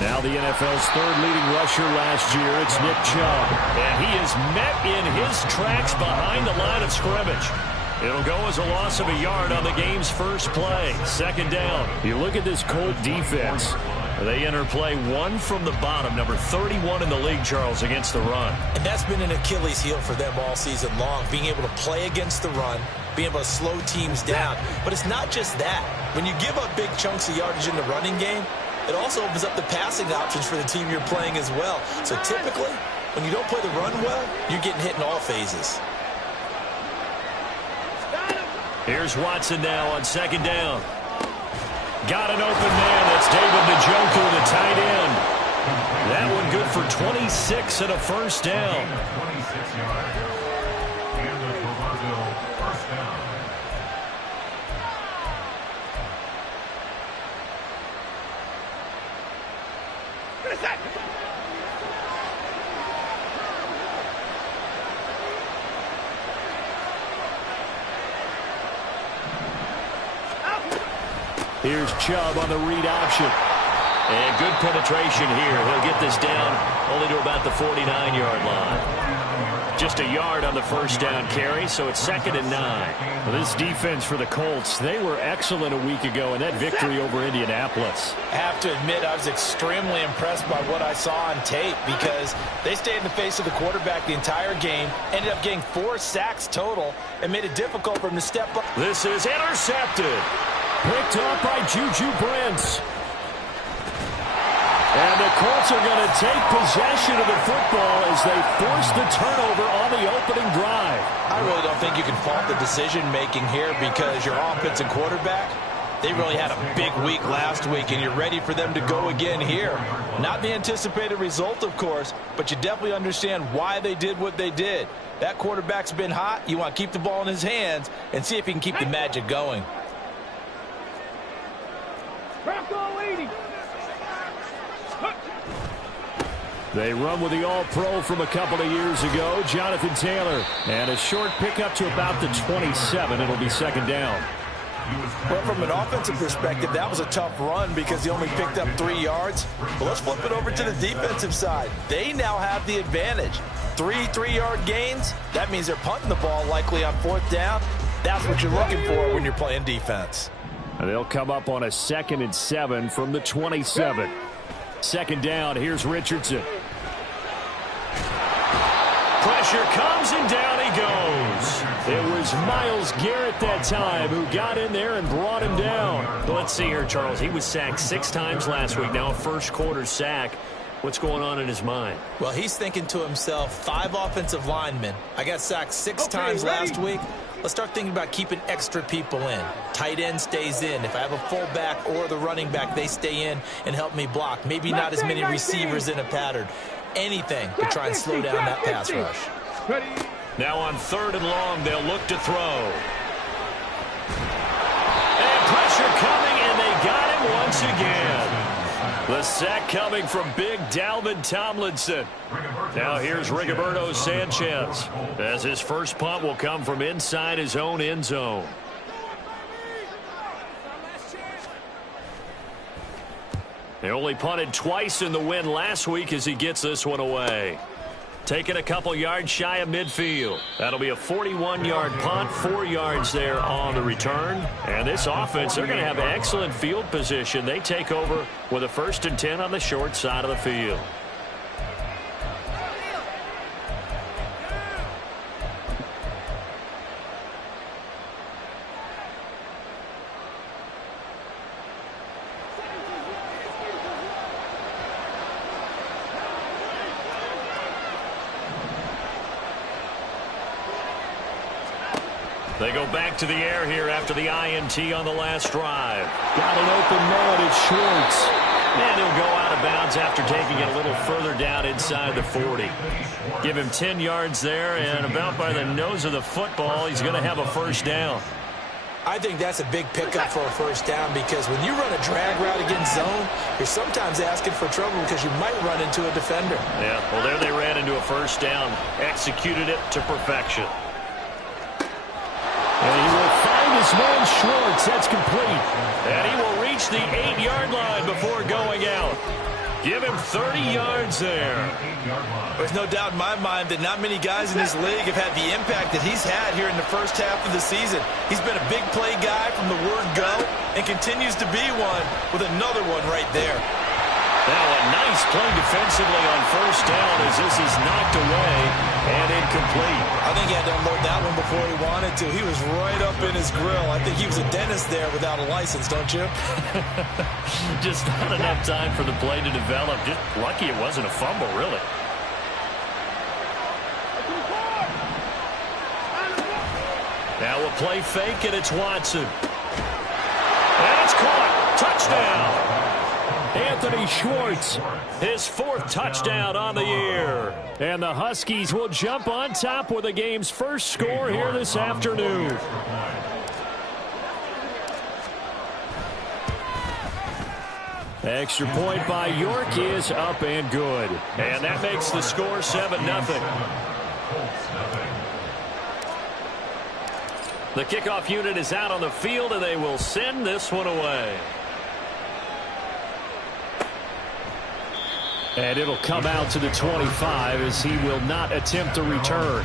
Now the NFL's third leading rusher last year, it's Nick Chubb. And he is met in his tracks behind the line of scrimmage. It'll go as a loss of a yard on the game's first play. Second down. You look at this Colt defense. They enter play one from the bottom, number 31 in the league, Charles, against the run. And that's been an Achilles heel for them all season long, being able to play against the run, being able to slow teams down. But it's not just that. When you give up big chunks of yardage in the running game, it also opens up the passing options for the team you're playing as well. So typically, when you don't play the run well, you're getting hit in all phases. Here's Watson now on second down. Got an open man. That's David Njoku, the tight end. That one good for 26 and a first down. 26 yards. And the Toronto first down. Here's Chubb on the read option. And good penetration here. He'll get this down only to about the 49-yard line. Just a yard on the first down carry, so it's 2nd and 9. Well, this defense for the Colts, they were excellent a week ago in that victory over Indianapolis. I have to admit, I was extremely impressed by what I saw on tape because they stayed in the face of the quarterback the entire game, ended up getting 4 sacks total, and made it difficult for him to step up. This is intercepted. Picked up by Juju Brents. And the Colts are going to take possession of the football as they force the turnover on the opening drive. I really don't think you can fault the decision-making here because your offensive quarterback, they really had a big week last week, and you're ready for them to go again here. Not the anticipated result, of course, but you definitely understand why they did what they did. That quarterback's been hot. You want to keep the ball in his hands and see if he can keep the magic going. They run with the All-Pro from a couple of years ago, Jonathan Taylor. And a short pickup to about the 27. It'll be second down. Well, from an offensive perspective, that was a tough run because he only picked up 3 yards. But let's flip it over to the defensive side. They now have the advantage. 3 3-yard gains. That means they're punting the ball likely on 4th down. That's what you're looking for when you're playing defense. And they'll come up on a 2nd and 7 from the 27. Second down, here's Richardson. Pressure comes and down he goes. It was Myles Garrett that time who got in there and brought him down. Let's see here, Charles. He was sacked 6 times last week. Now a first quarter sack. What's going on in his mind? Well, he's thinking to himself, 5 offensive linemen. I got sacked 6 times last week. Let's start thinking about keeping extra people in. Tight end stays in. If I have a fullback or the running back, they stay in and help me block. Maybe not as many receivers in a pattern. Anything to try and slow down that pass rush. Now on 3rd and long, they'll look to throw. And pressure coming, and they got him once again. The sack coming from big Dalvin Tomlinson. Now here's Rigoberto Sanchez, as his first punt will come from inside his own end zone. They only punted twice in the win last week as he gets this one away. Taking a couple yards shy of midfield. That'll be a 41-yard punt, 4 yards there on the return. And this offense, they're going to have excellent field position. They take over with a 1st and 10 on the short side of the field. They go back to the air here after the INT on the last drive. Got an open man, it's Schwartz. And he'll go out of bounds after taking it a little further down inside the 40. Give him 10 yards there, and about by the nose of the football, he's going to have a first down. I think that's a big pickup for a first down because when you run a drag route against zone, you're sometimes asking for trouble because you might run into a defender. Yeah, well, there they ran into a first down. Executed it to perfection. And he will find his man Schwartz. That's complete. And he will reach the 8-yard line before going out. Give him 30 yards there. There's no doubt in my mind that not many guys in this league have had the impact that he's had here in the first half of the season. He's been a big play guy from the word go and continues to be one with another one right there. Now a nice play defensively on first down as this is knocked away and incomplete. I think he had to unload that one before he wanted to. He was right up in his grill. I think he was a dentist there without a license, don't you? Just not enough time for the play to develop. Just lucky it wasn't a fumble, really. Now a play fake, and it's Watson. And it's caught. Touchdown. Anthony Schwartz, his 4th touchdown on the year. And the Huskies will jump on top with the game's first score here this afternoon. Extra point by York is up and good. And that makes the score 7-0. The kickoff unit is out on the field, and they will send this one away. And it'll come out to the 25 as he will not attempt to return.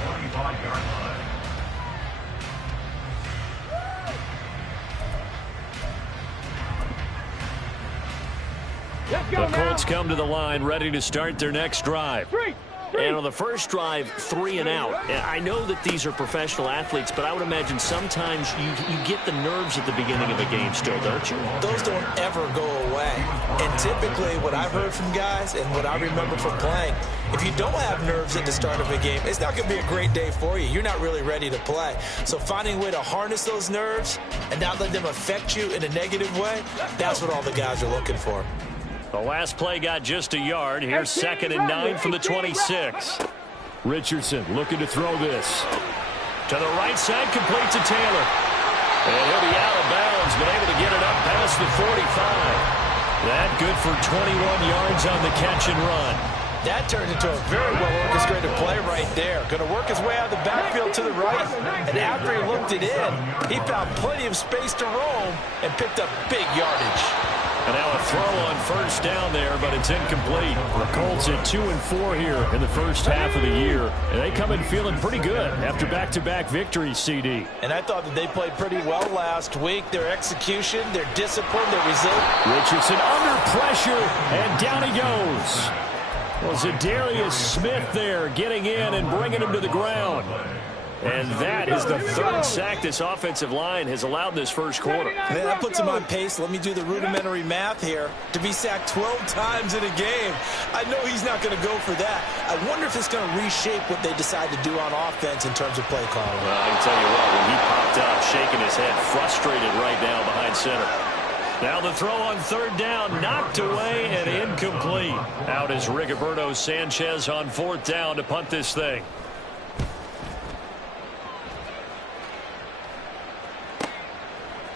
The Colts come to the line ready to start their next drive. And on the first drive, 3 and out. I know that these are professional athletes, but I would imagine sometimes you get the nerves at the beginning of a game still, don't you? Those don't ever go away. And typically what I've heard from guys and what I remember from playing, if you don't have nerves at the start of a game, it's not going to be a great day for you. You're not really ready to play. So finding a way to harness those nerves and not let them affect you in a negative way, that's what all the guys are looking for. The last play got just a yard. Here's 2nd and 9 from the 26. Richardson looking to throw this. To the right side, complete to Taylor. And he'll be out of bounds, but able to get it up past the 45. That good for 21 yards on the catch and run. That turned into a very well-orchestrated play right there. Going to work his way out of the backfield to the right. And after he looked it in, he found plenty of space to roam and picked up big yardage. And now a throw on first down there, but it's incomplete. The Colts at 2-4 here in the first half of the year. And they come in feeling pretty good after back-to-back victories, CD. And I thought that they played pretty well last week. Their execution, their discipline, their resilience. Richardson under pressure, and down he goes. Well, Zadarius Smith there getting in and bringing him to the ground. And that is the 3rd sack this offensive line has allowed in this first quarter. Man, that puts him on pace. Let me do the rudimentary math here. To be sacked 12 times in a game, I know he's not going to go for that. I wonder if it's going to reshape what they decide to do on offense in terms of play calling. Well, I can tell you what, when he popped up, shaking his head, frustrated right now behind center. Now the throw on 3rd down, knocked away and incomplete. Out is Rigoberto Sanchez on 4th down to punt this thing.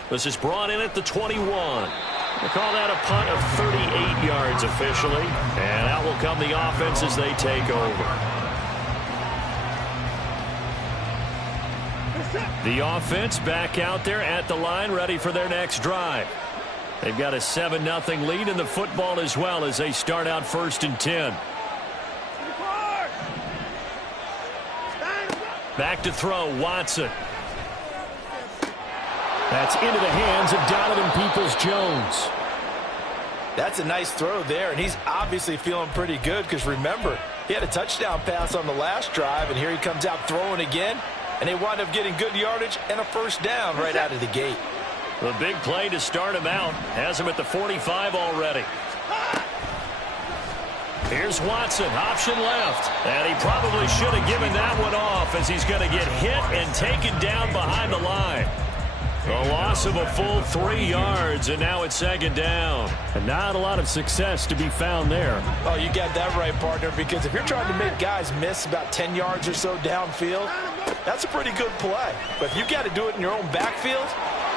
This is brought in at the 21. They call that a punt of 38 yards officially. And out will come the offense as they take over. The offense back out there at the line ready for their next drive. They've got a 7-0 lead in the football as well as they start out 1st and 10. Back to throw, Watson. That's into the hands of Donovan Peoples-Jones. That's a nice throw there, and he's obviously feeling pretty good because, remember, he had a touchdown pass on the last drive, and here he comes out throwing again, and they wind up getting good yardage and a 1st down right out of the gate. The big play to start him out. Has him at the 45 already. Here's Watson, option left. And he probably should have given that one off as he's going to get hit and taken down behind the line. A loss of a full 3 yards, and now it's 2nd down. And not a lot of success to be found there. Oh, you got that right, partner, because if you're trying to make guys miss about 10 yards or so downfield, that's a pretty good play. But if you've got to do it in your own backfield,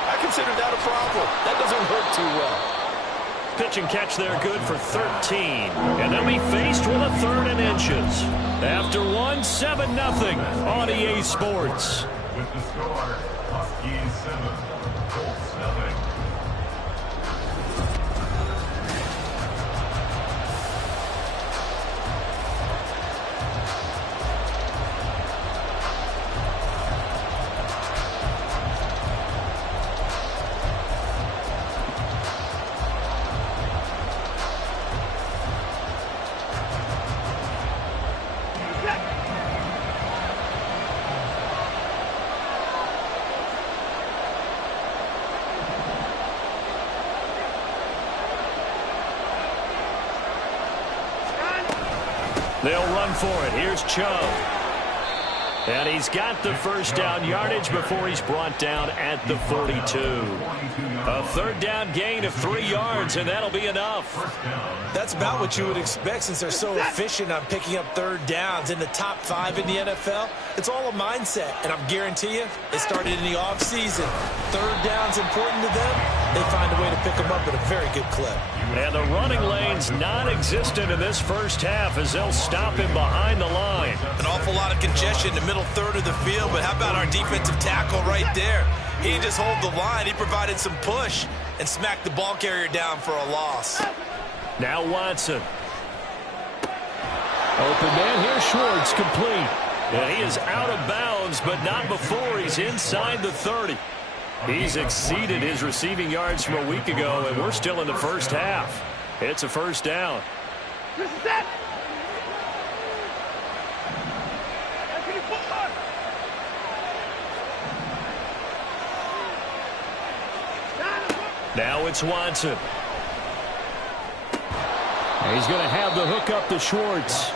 I consider that a problem. That doesn't work too well. Pitch and catch there, good for 13. And they'll be faced with a 3rd and inches. After 7-0 on EA Sports. With the score, Huskies 7, Colts 0. They'll run for it. Here's Chubb. And he's got the first down yardage before he's brought down at the 42. A third down gain of 3 yards, and that'll be enough. That's about what you would expect since they're so efficient on picking up third downs. In the top 5 in the NFL, it's all a mindset. And I'm guarantee you, it started in the offseason. Third down's important to them. They find a way to pick them up at a very good clip. And the running lane's non-existent in this first half as they'll stop him behind the line. An awful lot of congestion in the middle third of the field, but how about our defensive tackle right there? He didn't just hold the line. He provided some push and smacked the ball carrier down for a loss. Now Watson. Open man, here's Schwartz, complete. And he is out of bounds, but not before he's inside the 30. He's exceeded his receiving yards from a week ago, and we're still in the first half. It's a first down. Now it's Watson. And he's going to have the hook up to Schwartz.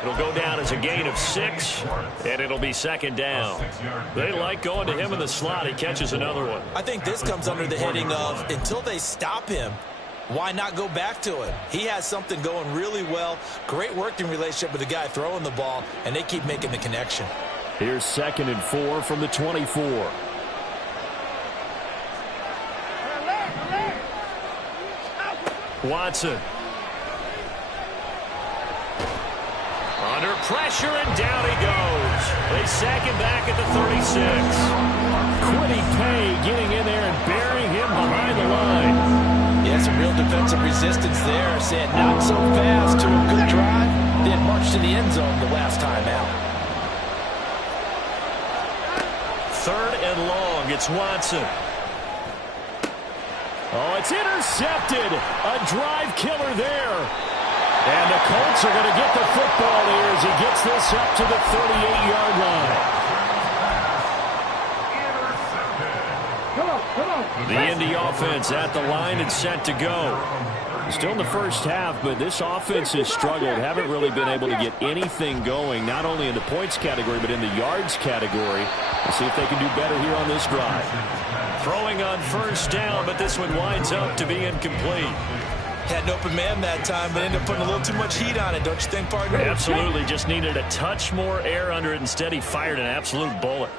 It'll go down as a gain of 6, and it'll be second down. They like going to him in the slot. He catches another one. I think this comes under the heading of until they stop him, why not go back to it? He has something going really well. Great working relationship with the guy throwing the ball, and they keep making the connection. Here's 2nd and 4 from the 24. Watson. Under pressure, and down he goes. They sack him back at the 36. Quiddy Pay getting in there and burying him behind the line. Yeah, some real defensive resistance there. Said not so fast to a good drive. Didn't march to the end zone the last time out. 3rd and long. It's Watson. Oh, it's intercepted. A drive killer there. And the Colts are going to get the football here as he gets this up to the 38-yard line. The Indy offense at the line and set to go. Still in the first half, but this offense has struggled. Haven't really been able to get anything going, not only in the points category, but in the yards category. We'll see if they can do better here on this drive. Throwing on first down, but this one winds up to be incomplete. Had an open man that time, but ended up putting a little too much heat on it, don't you think, partner? Absolutely. Just needed a touch more air under it. Instead, he fired an absolute bullet.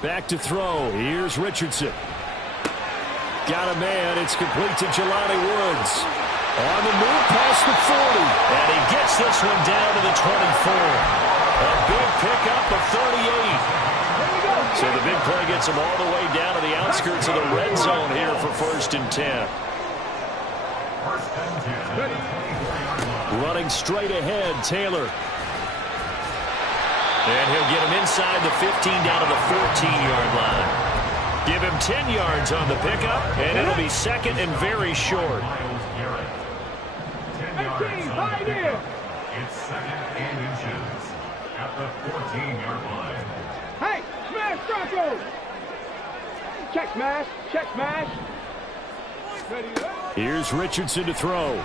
Back to throw. Here's Richardson. Got a man. It's complete to Jelani Woods. On the move past the 40. And he gets this one down to the 24. A big pickup of 38. So the big play gets him all the way down to the outskirts of the red zone here for 1st and 10. Running straight ahead, Taylor. And he'll get him inside the 15 down to the 14-yard line. Give him 10 yards on the pickup, and it'll be 2nd and very short. 10 yards. It's 2nd and inches at the 14-yard line. Hey, smash, Bronco! Check smash, check smash. Here's Richardson to throw.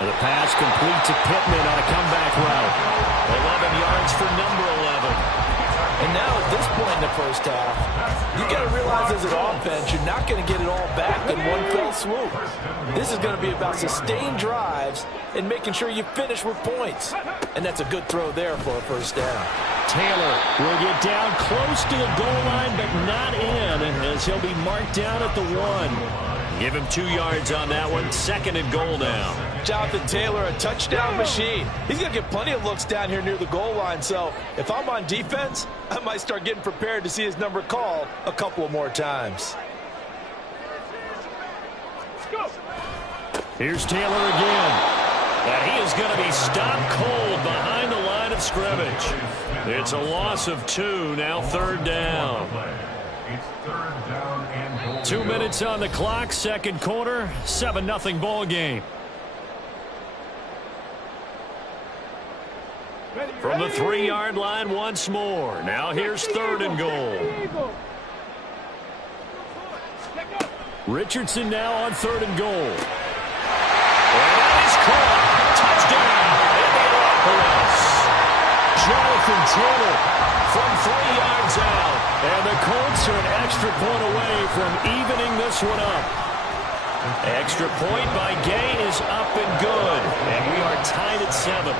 And the pass complete to Pittman on a comeback route. 11 yards for number 11. And now at this point in the first half, you got to realize as an offense, you're not going to get it all back in one fell swoop. This is going to be about sustained drives and making sure you finish with points. And that's a good throw there for a first down. Taylor will get down close to the goal line, but not in, as he'll be marked down at the 1. Give him 2 yards on that one. 2nd and goal now. Jonathan Taylor, a touchdown machine. He's going to get plenty of looks down here near the goal line. So if I'm on defense, I might start getting prepared to see his number called a couple of more times. Here's Taylor again. And he is going to be stopped cold behind the line of scrimmage. It's a loss of 2, now 3rd down. It's 3rd down and goal. 2 minutes on the clock, 2nd quarter, 7-0 ball game. From the 3-yard line once more. Now here's 3rd and goal. Richardson now on 3rd and goal. And that is caught. Touchdown. Indianapolis. Jonathan Taylor from 3 yards out. And the Colts are an extra point away from evening this one up. Extra point by Gay is up and good. And we are tied at 7.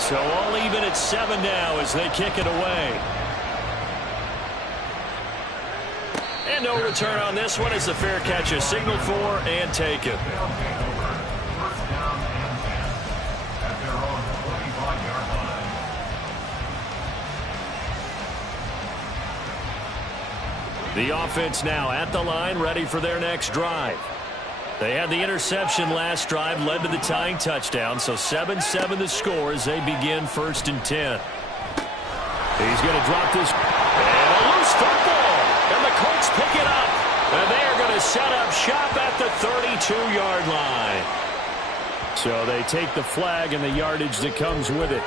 So all even at 7 now as they kick it away. And no return on this one as the fair catch is signaled for and taken. The offense now at the line, ready for their next drive. They had the interception last drive, led to the tying touchdown, so 7-7 the score as they begin 1st and 10. He's going to drop this, and a loose football, and the Colts pick it up, and they are going to set up shop at the 32-yard line. So they take the flag and the yardage that comes with it.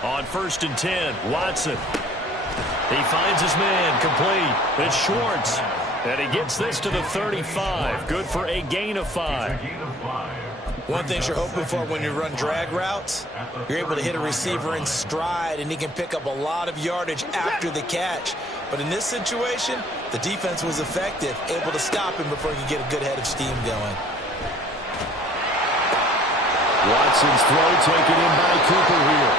On 1st and 10, Watson. He finds his man, complete. It's Schwartz. And he gets this to the 35. Good for a gain of 5. One thing you're hoping for when you run drag routes, you're able to hit a receiver in stride, and he can pick up a lot of yardage after the catch. But in this situation, the defense was effective, able to stop him before he could get a good head of steam going. Watson's throw taken in by Cooper here.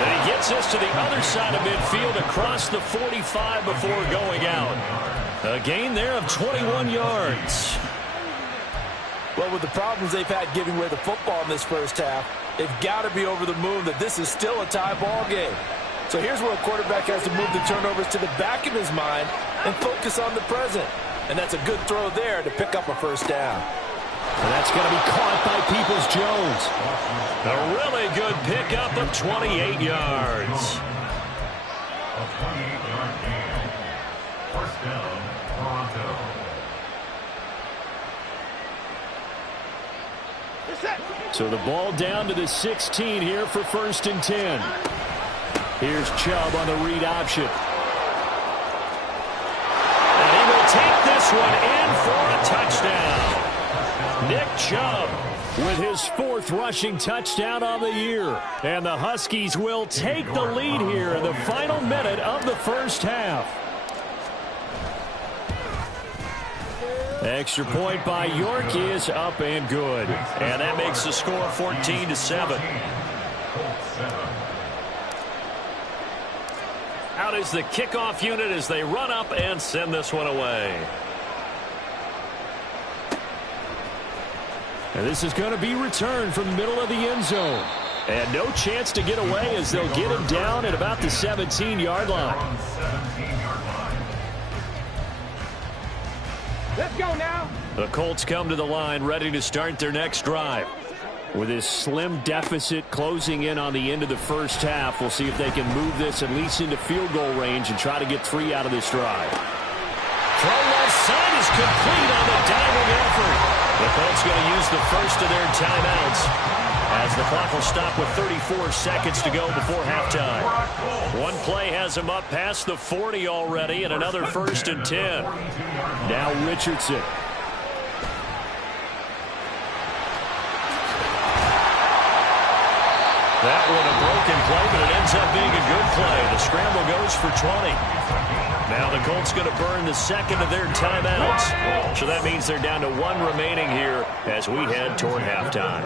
And he gets this to the other side of midfield across the 45 before going out. A gain there of 21 yards. Well, with the problems they've had giving away the football in this first half, they've got to be over the moon that this is still a tie ball game. So here's where a quarterback has to move the turnovers to the back of his mind and focus on the present. And that's a good throw there to pick up a first down. And that's going to be caught by Peoples-Jones. A really good pickup of 28 yards. A 28-yard gain. First down, Toronto. So the ball down to the 16 here for 1st and 10. Here's Chubb on the read option. And he will take this one in for a touchdown. Nick Chubb with his 4th rushing touchdown on the year. And the Huskies will take the lead here in the final minute of the first half. Extra point by York is up and good. And that makes the score 14-7. Out is the kickoff unit as they run up and send this one away. And this is going to be returned from the middle of the end zone. And no chance to get away as they'll get him down at about the 17-yard line. Let's go now. The Colts come to the line ready to start their next drive. With this slim deficit closing in on the end of the first half, we'll see if they can move this at least into field goal range and try to get 3 out of this drive. Throw left side is complete on the diving effort. The Colts going to use the first of their timeouts as the clock will stop with 34 seconds to go before halftime. One play has him up past the 40 already, and another 1st and 10. Now Richardson. That one a broken play, but it ends up being a good play. The scramble goes for 20. Now the Colts going to burn the second of their timeouts. So that means they're down to 1 remaining here as we head toward halftime.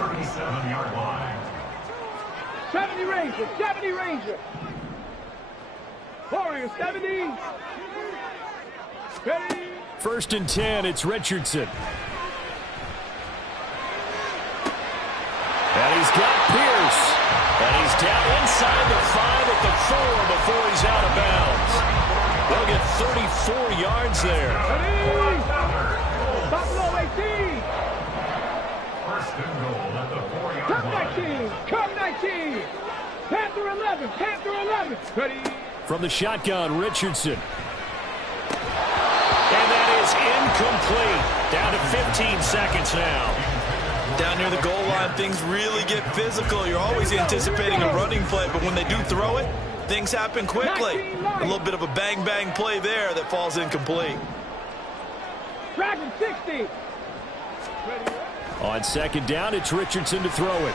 70 Ranger, 70 Ranger. Warrior, 70. Ready. 1st and 10, it's Richardson. And he's got Pierce. And he's down inside the 5 at the 4 before he's out of bounds. They'll get 34 yards there. Ready. Buffalo 18. First and goal at the 4-yard Come line. 19. Come 19. Panther 11. Panther 11. Ready. From the shotgun, Richardson. And that is incomplete. Down to 15 seconds now. Down near the goal line, things really get physical. You're always anticipating a running play, but when they do throw it, things happen quickly. A little bit of a bang-bang play there that falls incomplete. Dragon 60. On second down, it's Richardson to throw it.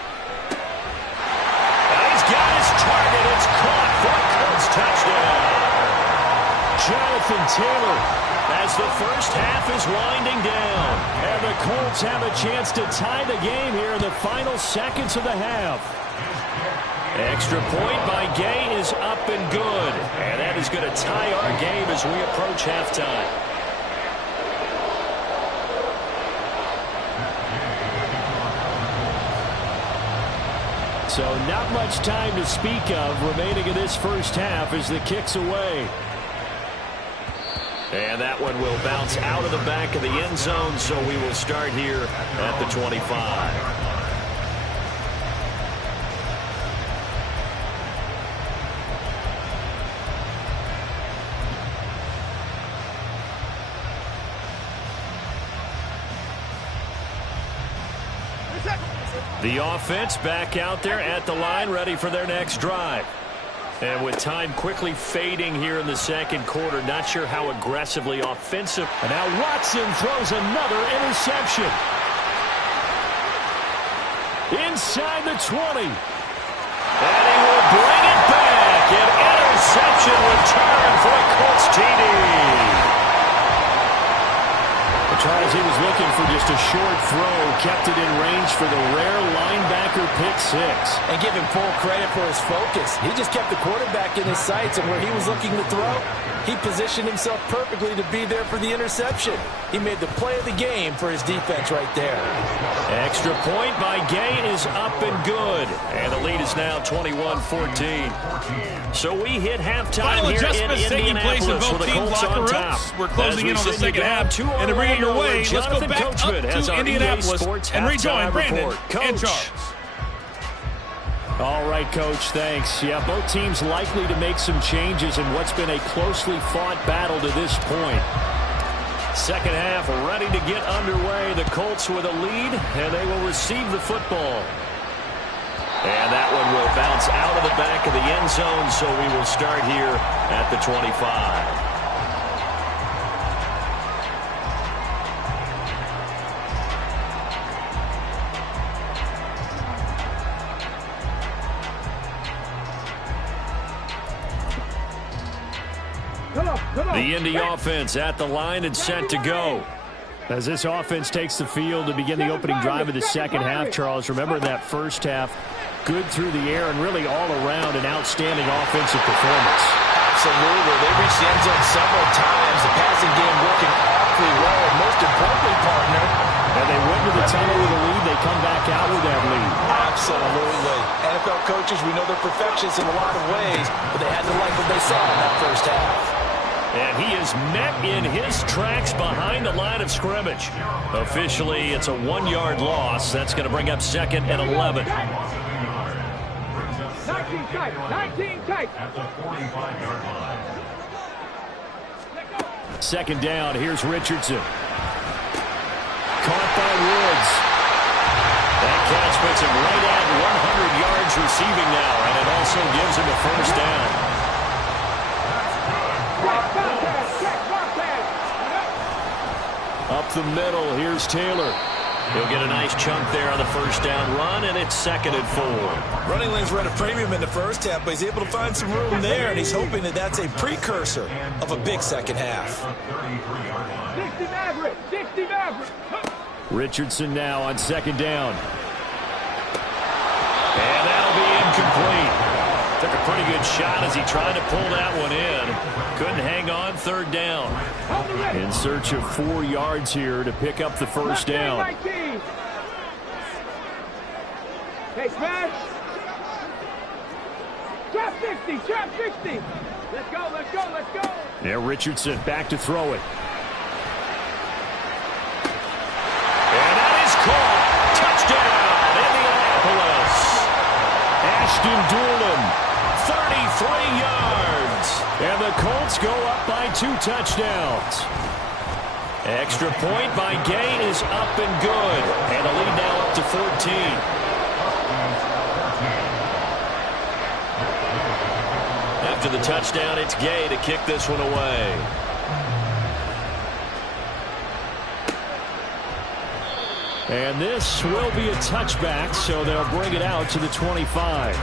And he's got his target. It's caught for a Colts touchdown. Jonathan Taylor as the first half is winding down. And the Colts have a chance to tie the game here in the final seconds of the half. Extra point by Gay is up and good. And that is going to tie our game as we approach halftime. So not much time to speak of remaining in this first half as the kick's away. And that one will bounce out of the back of the end zone, so we will start here at the 25. The offense back out there at the line, ready for their next drive. And with time quickly fading here in the second quarter, not sure how aggressively offensive. And now Watson throws another interception. Inside the 20. And he will bring it back. An interception return for a Colts TD. Charles, he was looking for just a short throw, kept it in range for the rare linebacker pick six. And give him full credit for his focus. He just kept the quarterback in his sights, and where he was looking to throw, he positioned himself perfectly to be there for the interception. He made the play of the game for his defense right there. Extra point by Gay is up and good. And the lead is now 21-14. So we hit halftime here in Indianapolis with the Colts on top. We're closing in on the second half, and to bring it your way, let's go back up to Indianapolis and rejoin Brandon and Charles. All right, Coach, thanks. Yeah, both teams likely to make some changes in what's been a closely fought battle to this point. Second half ready to get underway. The Colts with a lead, and they will receive the football. And that one will bounce out of the back of the end zone, so we will start here at the 25. The Indy offense at the line and set to go. As this offense takes the field to begin the opening drive of the second half, Charles, remember that first half, good through the air and really all around an outstanding offensive performance. Absolutely. They reached the end zone several times. The passing game working awfully well. And most importantly, partner, and they went to the tunnel with a lead. They come back out with that lead. Absolutely. NFL coaches, we know they're perfectionists in a lot of ways, but they had to like what they saw in that first half. And he is met in his tracks behind the line of scrimmage. Officially, it's a 1-yard loss. That's going to bring up second and 11. 19 tight. 19 tight. At the 45-yard line. Second down. Here's Richardson. Caught by Woods. That catch puts him right at 100 yards receiving now, and it also gives him a first down. Up the middle, here's Taylor. He'll get a nice chunk there on the first down run, and it's second and 4. Running lanes were at a premium in the first half, but he's able to find some room there, and he's hoping that that's a precursor of a big second half. 60 Maverick. 60 Maverick. Richardson now on second down. And that'll be incomplete. Took a pretty good shot as he tried to pull that one in. Couldn't hang on, third down. In search of 4 yards here to pick up the first down. Hey, smash. Trap 60, trap 60. Let's go, let's go, let's go. Now Richardson back to throw it. And that is caught. Touchdown, Indianapolis. Ashton Doolin, 33 yards. And the Colts go up by 2 touchdowns. Extra point by Gay is up and good. And a lead now up to 14. After the touchdown, it's Gay to kick this one away. And this will be a touchback, so they'll bring it out to the 25.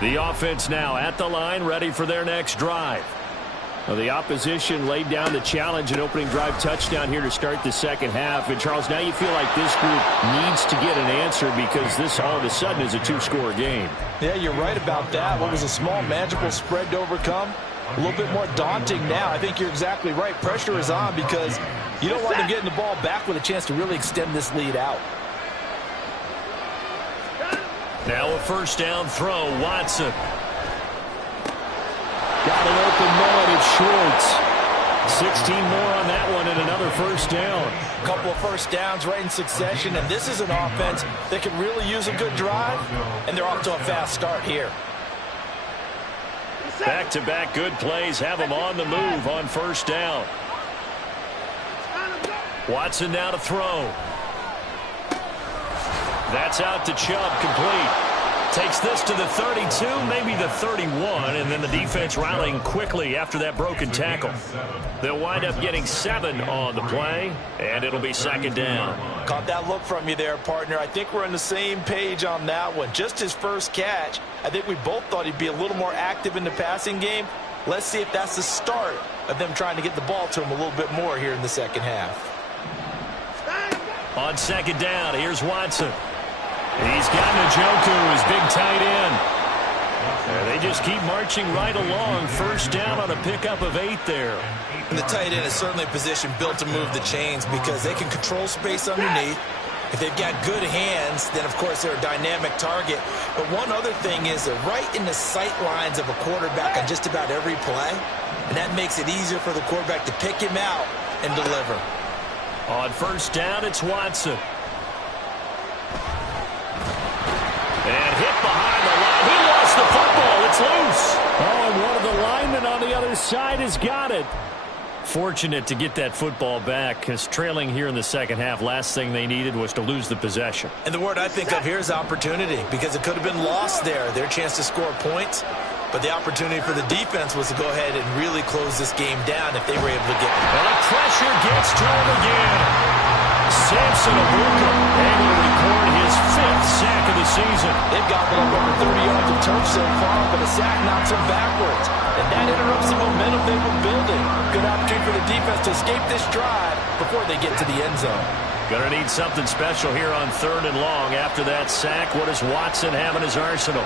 The offense now at the line, ready for their next drive. Well, the opposition laid down the challenge and opening drive touchdown here to start the second half. And, Charles, now you feel like this group needs to get an answer because this all of a sudden is a two-score game. Yeah, you're right about that. What was a small, manageable spread to overcome? A little bit more daunting now. I think you're exactly right. Pressure is on because you don't want them getting the ball back with a chance to really extend this lead out. Now a first down throw, Watson. Got an open man, it's Schwartz. 16 more on that one and another first down. A couple of first downs right in succession, and this is an offense that can really use a good drive, and they're off to a fast start here. Back-to-back good plays have them on the move on first down. Watson now to throw. That's out to Chubb, complete. Takes this to the 32, maybe the 31, and then the defense rallying quickly after that broken tackle. They'll wind up getting 7 on the play, and it'll be second down. Caught that look from you there, partner. I think we're on the same page on that one. Just his first catch. I think we both thought he'd be a little more active in the passing game. Let's see if that's the start of them trying to get the ball to him a little bit more here in the second half. On second down, here's Watson. He's got Njoku, his big tight end. They just keep marching right along. First down on a pickup of 8 there. And the tight end is certainly a position built to move the chains because they can control space underneath. If they've got good hands, then, of course, they're a dynamic target. But one other thing is they're right in the sight lines of a quarterback on just about every play. And that makes it easier for the quarterback to pick him out and deliver. On first down, it's Watson. And hit behind the line. He lost the football. It's loose. Oh, and one of the linemen on the other side has got it. Fortunate to get that football back because trailing here in the second half, last thing they needed was to lose the possession. And the word I think of here is opportunity because it could have been lost there. Their chance to score points. But the opportunity for the defense was to go ahead and really close this game down if they were able to get it. And the pressure gets to him again. Samson Abuka able to record his 5th sack of the season. They've gotten up over 30 yards of turf so far, but a sack knocks them backwards. And that interrupts the momentum they were building. Good opportunity for the defense to escape this drive before they get to the end zone. Gonna need something special here on 3rd and long. After that sack, what does Watson have in his arsenal?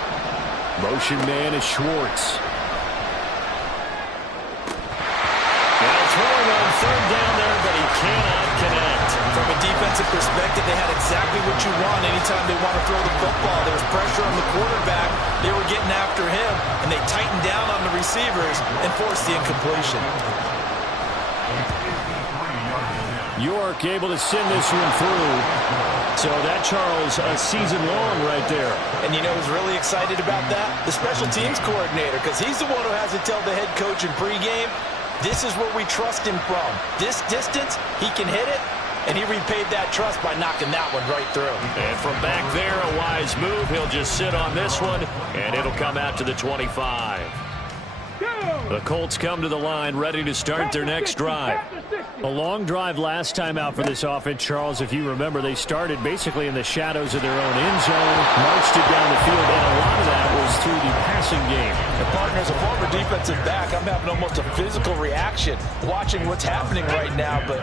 Motion man is Schwartz. Now throwing on 3rd down there, but he cannot connect. From a defensive perspective, they had exactly what you want anytime they want to throw the football. There was pressure on the quarterback. They were getting after him, and they tightened down on the receivers and forced the incompletion. York able to send this one through. So that, Charles, a season long right there. And you know who's really excited about that? The special teams coordinator, because he's the one who has to tell the head coach in pregame, this is where we trust him from. This distance, he can hit it, and he repaid that trust by knocking that one right through. And from back there, a wise move. He'll just sit on this one, and it'll come out to the 25. The Colts come to the line, ready to start their next drive. A long drive last time out for this offense, Charles. If you remember, they started basically in the shadows of their own end zone, marched it down the field, and a lot of that was through the passing game. And partner, as a former defensive back, I'm having almost a physical reaction watching what's happening right now. But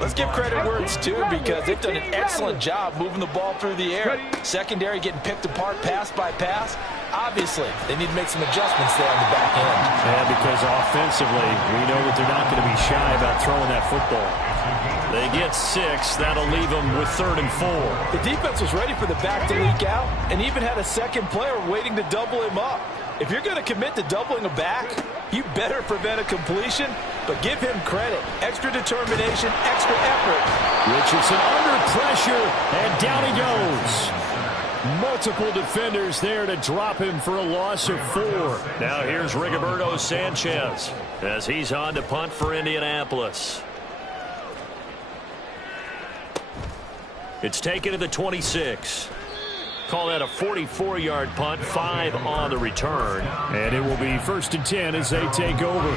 let's give credit where it's due because they've done an excellent job moving the ball through the air. Secondary getting picked apart pass by pass. Obviously, they need to make some adjustments there on the back end. Yeah, because offensively, we know that they're not going to be shy about throwing that football. They get 6. That'll leave them with 3rd and 4. The defense was ready for the back to leak out and even had a second player waiting to double him up. If you're going to commit to doubling a back, you better prevent a completion, but give him credit. Extra determination, extra effort. Richardson under pressure, and down he goes. Multiple defenders there to drop him for a loss of 4. Now here's Rigoberto Sanchez as he's on to punt for Indianapolis. It's taken to the 26. Call that a 44-yard punt, 5 on the return. And it will be 1st and 10 as they take over.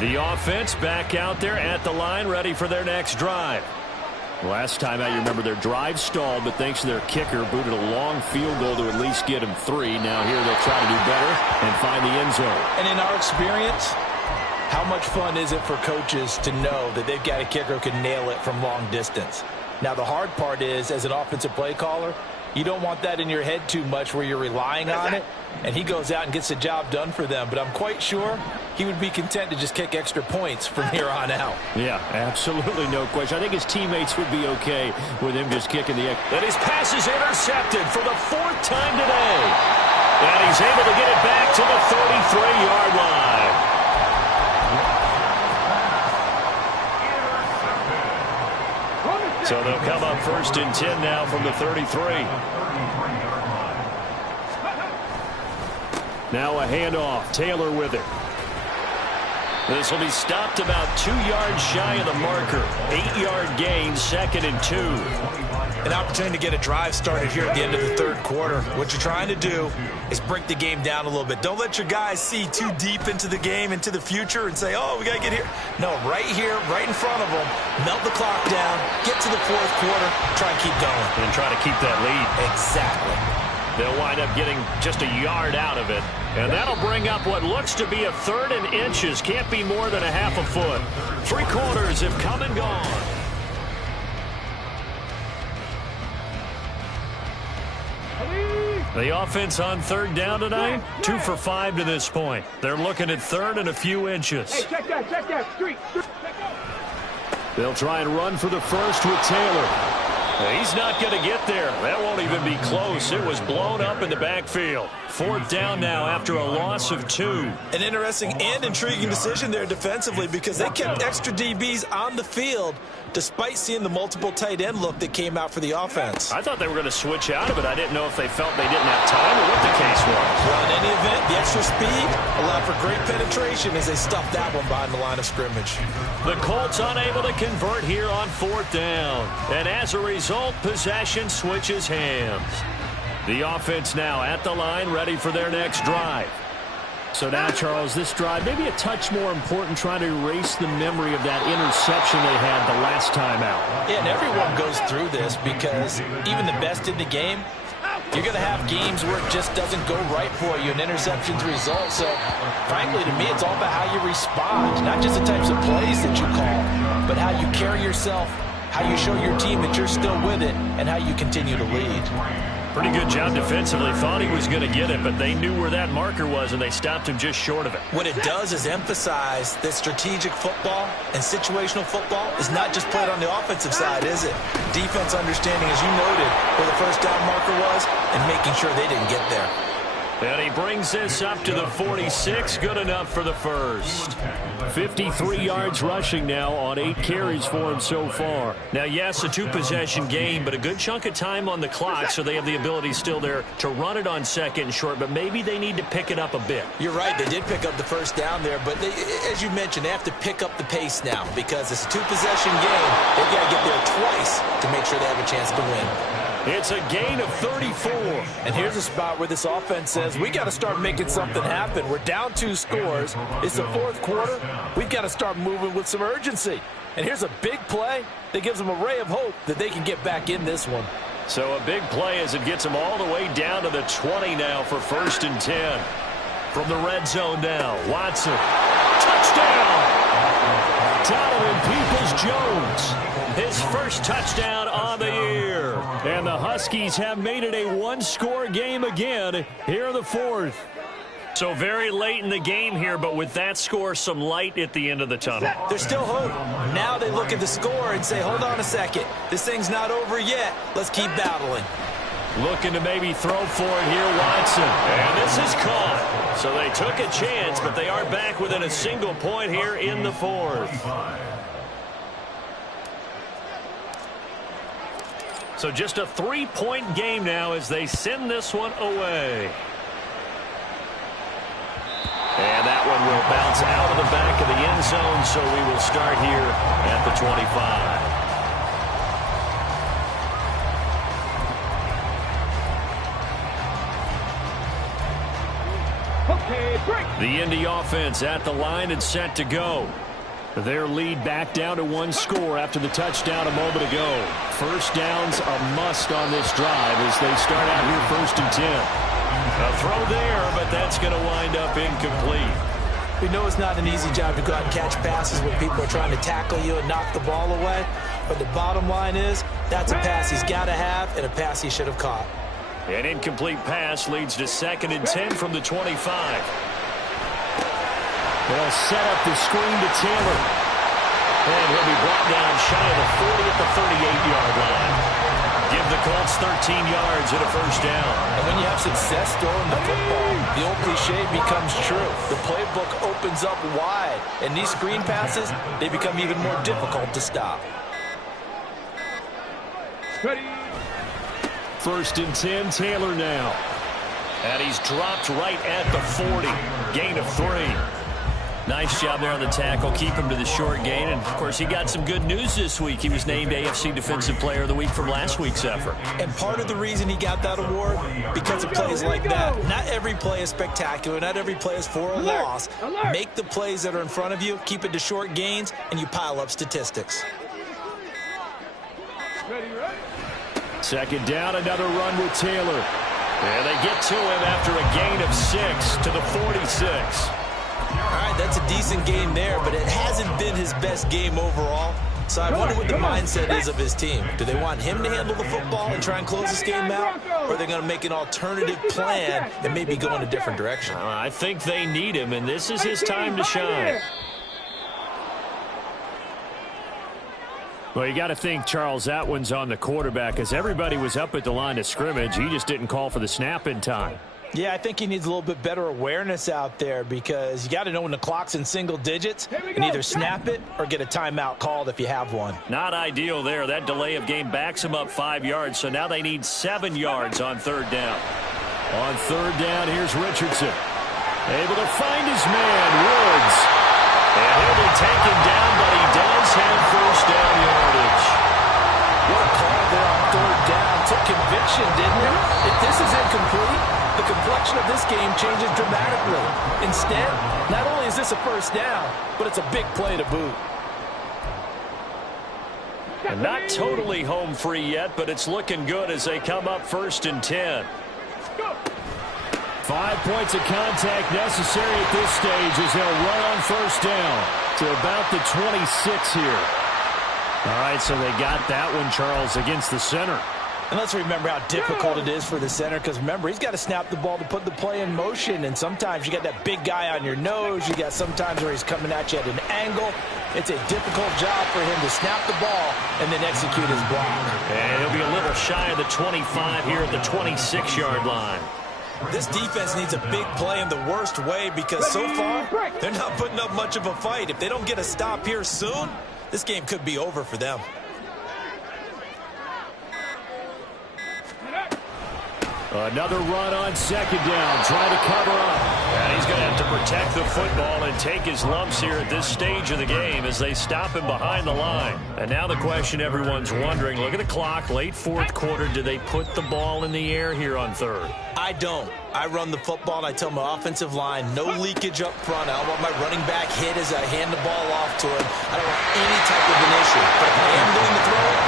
The offense back out there at the line, ready for their next drive. Last time out, you remember their drive stalled, but thanks to their kicker, booted a long field goal to at least get them 3. Now here they'll try to do better and find the end zone. And in our experience, how much fun is it for coaches to know that they've got a kicker who can nail it from long distance? Now, the hard part is, as an offensive play caller, you don't want that in your head too much where you're relying on it, and he goes out and gets the job done for them. But I'm quite sure he would be content to just kick extra points from here on out. Yeah, absolutely no question. I think his teammates would be okay with him just kicking the extra. And his pass is intercepted for the 4th time today. And he's able to get it back to the 33-yard line. So they'll come up 1st and 10 now from the 33. Now a handoff. Taylor with it. This will be stopped about 2 yards shy of the marker. 8-yard gain, 2nd and 2. An opportunity to get a drive started here at the end of the 3rd quarter. What you're trying to do is break the game down a little bit. Don't let your guys see too deep into the game, into the future, and say, oh, we got to get here. No, right here, right in front of them, melt the clock down, get to the 4th quarter, try and keep going. And try to keep that lead. Exactly. They'll wind up getting just a yard out of it. And that'll bring up what looks to be a 3rd and inches. Can't be more than a half a foot. 3 quarters have come and gone. The offense on 3rd down tonight, 2 for 5 to this point. They're looking at 3rd and a few inches. Hey, check that, street. They'll try and run for the first with Taylor. He's not going to get there. That won't even be close. It was blown up in the backfield. 4th down now after a loss of 2. An interesting and intriguing decision there defensively because they kept extra DBs on the field despite seeing the multiple tight end look that came out for the offense. I thought they were going to switch out of it. I didn't know if they felt they didn't have time or what the case was. Well, in any event, the extra speed allowed for great penetration as they stuffed that one behind the line of scrimmage. The Colts unable to convert here on 4th down. And as a result, possession switches hands. The offense now at the line, ready for their next drive. So now, Charles, this drive maybe a touch more important, trying to erase the memory of that interception they had the last time out. Yeah, and everyone goes through this because even the best in the game, you're going to have games where it just doesn't go right for you, and interceptions result. So, frankly, to me, it's all about how you respond, not just the types of plays that you call, but how you carry yourself, how you show your team that you're still with it, and how you continue to lead. Pretty good job defensively. Thought he was going to get it, but they knew where that marker was, and they stopped him just short of it. What it does is emphasize that strategic football and situational football is not just played on the offensive side, is it? Defense understanding, as you noted, where the 1st down marker was and making sure they didn't get there. And he brings this up to the 46. Good enough for the 1st. 53 yards rushing now on 8 carries for him so far. Now, yes, a 2-possession game, but a good chunk of time on the clock, so they have the ability still there to run it on 2nd and short, but maybe they need to pick it up a bit. You're right. They did pick up the 1st down there, but they, as you mentioned, they have to pick up the pace now because it's a 2-possession game. They've got to get there twice to make sure they have a chance to win. It's a gain of 34. And here's a spot where this offense says, we got to start making something happen. We're down 2 scores. It's the 4th quarter. We've got to start moving with some urgency. And here's a big play that gives them a ray of hope that they can get back in this one. So a big play as it gets them all the way down to the 20 now for 1st and 10. From the red zone now, Watson. Touchdown! Donovan Peoples-Jones. His first touchdown on the year. And the Huskies have made it a 1-score game again here in the 4th. So So very late in the game here, but with that score, some light at the end of the tunnel. There's still hope. Now they look at the score and say, hold on a second. This thing's not over yet. Let's keep battling. Looking to maybe throw for it here, Watson. And this is caught. So they took a chance, but they are back within a single point here in the fourth. So just a 3-point game now as they send this one away. And that one will bounce out of the back of the end zone, so we will start here at the 25. The Indy offense at the line and set to go. Their lead back down to one score after the touchdown a moment ago. First down's a must on this drive as they start out here 1st and 10. A throw there, but that's going to wind up incomplete. We know it's not an easy job to go out and catch passes when people are trying to tackle you and knock the ball away. But the bottom line is that's a pass he's got to have and a pass he should have caught. An incomplete pass leads to 2nd and 10 from the 25. They'll set up the screen to Taylor. And he'll be brought down shy of the 40 at the 38-yard line. Give the Colts 13 yards and a first down. And when you have success throwing the football, the old cliche becomes true. The playbook opens up wide. And these screen passes, they become even more difficult to stop. Ready. 1st and 10, Taylor now. And he's dropped right at the 40. Gain of 3. Nice job there on the tackle. Keep him to the short gain. And, of course, he got some good news this week. He was named AFC Defensive Player of the Week from last week's effort. And part of the reason he got that award, because of plays like that. Not every play is spectacular. Not every play is for a loss. Make the plays that are in front of you, keep it to short gains, and you pile up statistics. Ready, ready. 2nd down, another run with Taylor. And they get to him after a gain of 6 to the 46. All right, that's a decent game there, but it hasn't been his best game overall. So I wonder what the mindset is of his team. Do they want him to handle the football and try and close this game out? Or are they going to make an alternative plan and maybe go in a different direction? I think they need him, and this is his time to shine. Well, you got to think, Charles, that one's on the quarterback as everybody was up at the line of scrimmage. He just didn't call for the snap in time. Yeah, I think he needs a little bit better awareness out there because you got to know when the clock's in single digits and either snap it or get a timeout called if you have one. Not ideal there. That delay of game backs him up 5 yards, so now they need 7 yards on 3rd down. On 3rd down, here's Richardson. Able to find his man, Woods. And he'll be taken down, but he does have first down yardage. What a call there on 3rd down. Took conviction, didn't it? If this is incomplete, the complexion of this game changes dramatically. Instead, not only is this a first down, but it's a big play to boot. And not totally home free yet, but it's looking good as they come up 1st and 10. 5 points of contact necessary at this stage as they'll run on 1st down to about the 26 here. All right, so they got that one, Charles, against the center. And let's remember how difficult it is for the center because, remember, he's got to snap the ball to put the play in motion. And sometimes you got that big guy on your nose. You got sometimes where he's coming at you at an angle. It's a difficult job for him to snap the ball and then execute his block. And he'll be a little shy of the 25 here at the 26-yard line. This defense needs a big play in the worst way because so far they're not putting up much of a fight. If they don't get a stop here soon, this game could be over for them. Another run on 2nd down, trying to cover up. And he's going to have to protect the football and take his lumps here at this stage of the game as they stop him behind the line. And now the question everyone's wondering, look at the clock, late 4th quarter, do they put the ball in the air here on 3rd? I don't. I run the football and I tell my offensive line, no leakage up front. I don't want my running back hit as I hand the ball off to him. I don't want any type of an issue. But if I am going to throw it,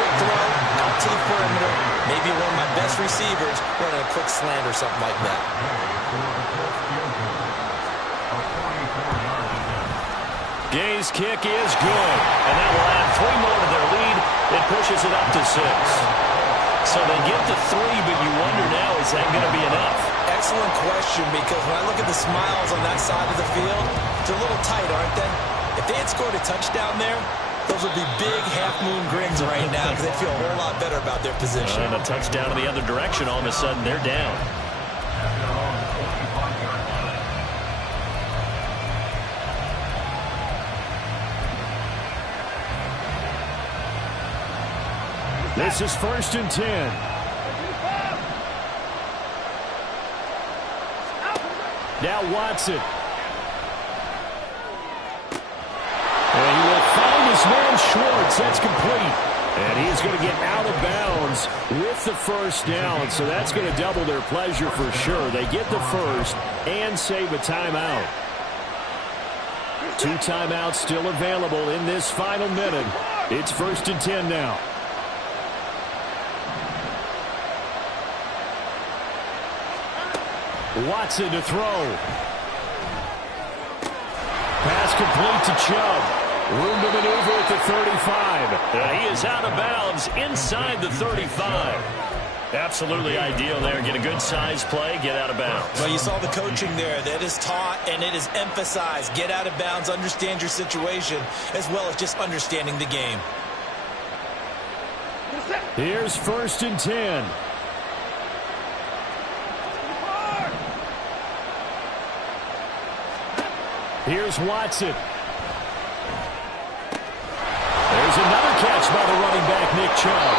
quick throw, out to the perimeter, maybe one of my best receivers running a quick slant or something like that. Gay's kick is good, and that will add 3 more to their lead. It pushes it up to 6. So they get to 3, but you wonder now, is that going to be enough? excellent question, because when I look at the smiles on that side of the field, they're a little tight, aren't they? If they had scored a touchdown there, those would be big half-moon grins right now because they feel a whole lot better about their position. And a touchdown in the other direction, all of a sudden they're down. This is 1st and 10. Now Watson. And he will find his man Schwartz. That's complete. And he's going to get out of bounds with the first down. So that's going to double their pleasure for sure. They get the first and save a timeout. 2 timeouts still available in this final minute. It's 1st and 10 now. Watson to throw. Pass complete to Chubb. Room to maneuver at the 35. He is out of bounds inside the 35. Absolutely ideal there. Get a good size play, get out of bounds. Well, you saw the coaching there. That is taught and it is emphasized. Get out of bounds, understand your situation, as well as just understanding the game. Here's 1st and 10. Here's Watson. There's another catch by the running back, Nick Chubb.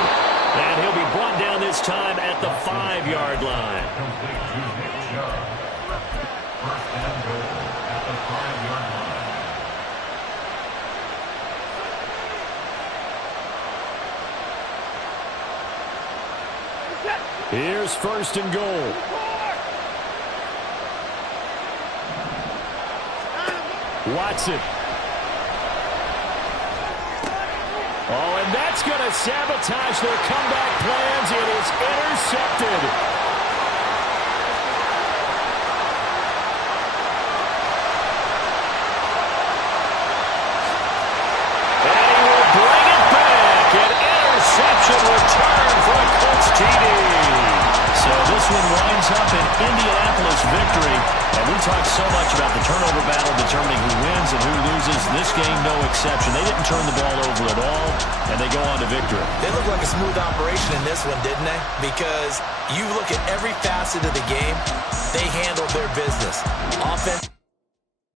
And he'll be brought down this time at the 5-yard line. Complete to Nick Chubb. 1st and goal at the 5-yard line. Here's 1st and goal. Watson. Oh, and that's going to sabotage their comeback plans. It is intercepted. And he will bring it back. An interception return for a Colts TD. So this one winds up an Indianapolis victory. And we talk so much about the turnover battle determining who wins and who loses. This game, no exception. They didn't turn the ball over at all, and they go on to victory. They look like a smooth operation in this one, didn't they? Because you look at every facet of the game, they handled their business. Offense.